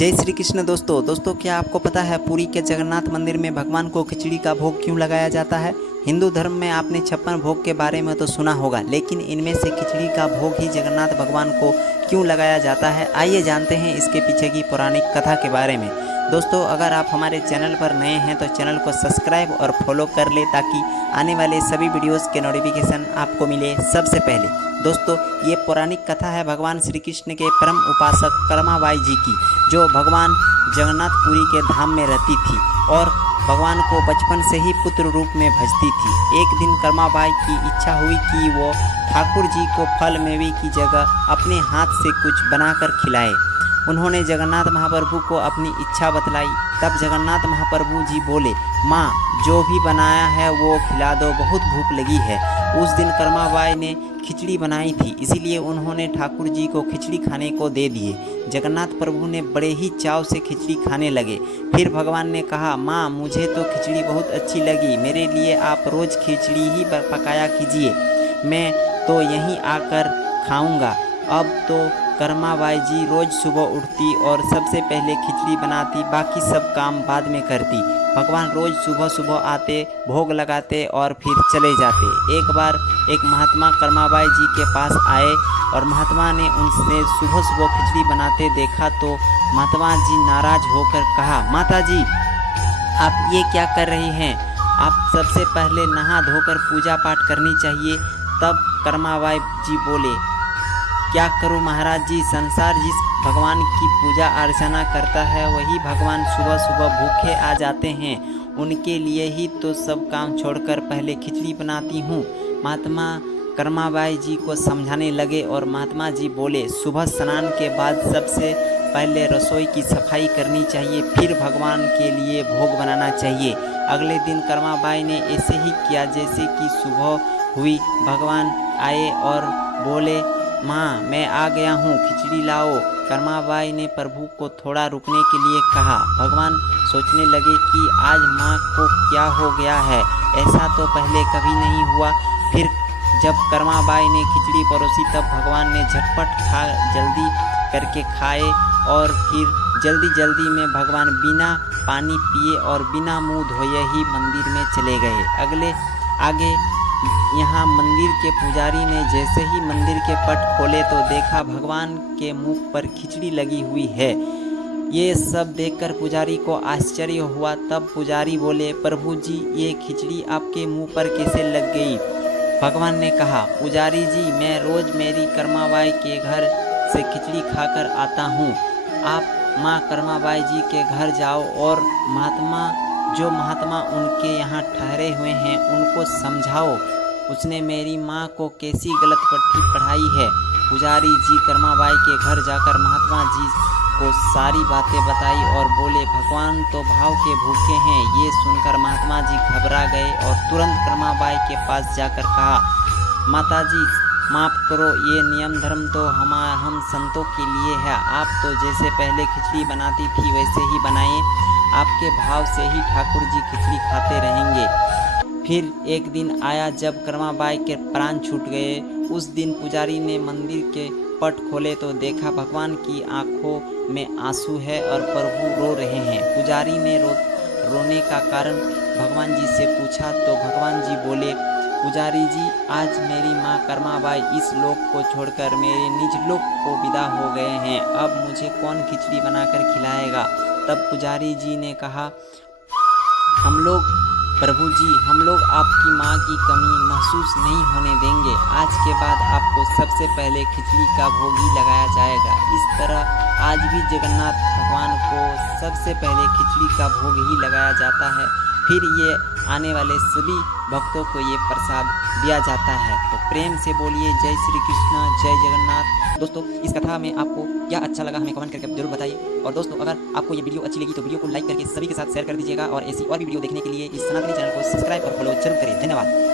जय श्री कृष्ण। दोस्तों क्या आपको पता है पुरी के जगन्नाथ मंदिर में भगवान को खिचड़ी का भोग क्यों लगाया जाता है? हिंदू धर्म में आपने 56 भोग के बारे में तो सुना होगा, लेकिन इनमें से खिचड़ी का भोग ही जगन्नाथ भगवान को क्यों लगाया जाता है, आइए जानते हैं इसके पीछे की पौराणिक कथा के बारे में। दोस्तों अगर आप हमारे चैनल पर नए हैं तो चैनल को सब्सक्राइब और फॉलो कर ले ताकि आने वाले सभी वीडियोस के नोटिफिकेशन आपको मिले सबसे पहले। दोस्तों ये पौराणिक कथा है भगवान श्री कृष्ण के परम उपासक कर्माबाई जी की, जो भगवान जगन्नाथपुरी के धाम में रहती थी और भगवान को बचपन से ही पुत्र रूप में भजती थी। एक दिन कर्माबाई की इच्छा हुई कि वो ठाकुर जी को फल मेवे की जगह अपने हाथ से कुछ बनाकर खिलाए। उन्होंने जगन्नाथ महाप्रभु को अपनी इच्छा बतलाई। तब जगन्नाथ महाप्रभु जी बोले, माँ जो भी बनाया है वो खिला दो, बहुत भूख लगी है। उस दिन कर्माबाई ने खिचड़ी बनाई थी, इसीलिए उन्होंने ठाकुर जी को खिचड़ी खाने को दे दिए। जगन्नाथ प्रभु ने बड़े ही चाव से खिचड़ी खाने लगे। फिर भगवान ने कहा, माँ मुझे तो खिचड़ी बहुत अच्छी लगी, मेरे लिए आप रोज़ खिचड़ी ही पकाया कीजिए, मैं तो यहीं आकर खाऊंगा। अब तो कर्माबाई जी रोज़ सुबह उठती और सबसे पहले खिचड़ी बनाती, बाकी सब काम बाद में करती। भगवान रोज़ सुबह सुबह आते, भोग लगाते और फिर चले जाते। एक बार एक महात्मा कर्माबाई जी के पास आए और महात्मा ने उनसे सुबह सुबह खिचड़ी बनाते देखा तो महात्मा जी नाराज होकर कहा, माता जी आप ये क्या कर रहे हैं? आप सबसे पहले नहा धोकर पूजा पाठ करनी चाहिए। तब कर्माबाई जी बोले, क्या करूं महाराज जी, संसार जिस भगवान की पूजा अर्चना करता है वही भगवान सुबह सुबह भूखे आ जाते हैं, उनके लिए ही तो सब काम छोड़कर पहले खिचड़ी बनाती हूँ। महात्मा कर्माबाई जी को समझाने लगे और महात्मा जी बोले, सुबह स्नान के बाद सबसे पहले रसोई की सफाई करनी चाहिए, फिर भगवान के लिए भोग बनाना चाहिए। अगले दिन कर्माबाई ने ऐसे ही किया। जैसे कि सुबह हुई, भगवान आए और बोले, माँ मैं आ गया हूँ, खिचड़ी लाओ। कर्माबाई ने प्रभु को थोड़ा रुकने के लिए कहा। भगवान सोचने लगे कि आज माँ को क्या हो गया है, ऐसा तो पहले कभी नहीं हुआ। फिर जब कर्माबाई ने खिचड़ी परोसी तब भगवान ने झटपट जल्दी करके खाए और फिर जल्दी में भगवान बिना पानी पिए और बिना मुंह धोए ही मंदिर में चले गए। आगे यहाँ मंदिर के पुजारी ने जैसे ही मंदिर के पट खोले तो देखा भगवान के मुख पर खिचड़ी लगी हुई है। ये सब देखकर पुजारी को आश्चर्य हुआ। तब पुजारी बोले, प्रभु जी ये खिचड़ी आपके मुंह पर कैसे लग गई? भगवान ने कहा, पुजारी जी मैं रोज़ मेरी कर्माबाई के घर से खिचड़ी खाकर आता हूँ। आप माँ कर्माबाई जी के घर जाओ और महात्मा उनके यहाँ ठहरे हुए हैं उनको समझाओ, उसने मेरी माँ को कैसी गलत पट्टी पढ़ाई है। पुजारी जी कर्माबाई के घर जाकर महात्मा जी को सारी बातें बताई और बोले, भगवान तो भाव के भूखे हैं। ये सुनकर महात्मा जी घबरा गए और तुरंत कर्माबाई के पास जाकर कहा, माता जी माफ़ करो, ये नियम धर्म तो हम संतों के लिए है। आप तो जैसे पहले खिचड़ी बनाती थी वैसे ही बनाएं, आपके भाव से ही ठाकुर जी खिचड़ी खाते रहेंगे। फिर एक दिन आया जब कर्माबाई के प्राण छूट गए। उस दिन पुजारी ने मंदिर के पट खोले तो देखा भगवान की आंखों में आंसू है और प्रभु रो रहे हैं। पुजारी ने रोने का कारण भगवान जी से पूछा तो भगवान जी बोले, पुजारी जी आज मेरी माँ कर्माबाई इस लोक को छोड़कर मेरे निज लोक को विदा हो गए हैं, अब मुझे कौन खिचड़ी बनाकर खिलाएगा? तब पुजारी जी ने कहा, प्रभु जी हम लोग आपकी माँ की कमी महसूस नहीं होने देंगे। आज के बाद आपको सबसे पहले खिचड़ी का भोग ही लगाया जाएगा। इस तरह आज भी जगन्नाथ भगवान को सबसे पहले खिचड़ी का भोग ही लगाया जाता है, फिर ये आने वाले सभी भक्तों को ये प्रसाद दिया जाता है। तो प्रेम से बोलिए जय श्री कृष्ण, जय जगन्नाथ। दोस्तों इस कथा में आपको क्या अच्छा लगा हमें कमेंट करके जरूर बताइए। और दोस्तों अगर आपको ये वीडियो अच्छी लगी तो वीडियो को लाइक करके सभी के साथ शेयर कर दीजिएगा और ऐसी और भी वीडियो देखने के लिए इस सनातनी चैनल को सब्सक्राइब और फॉलो जरूर करें। धन्यवाद।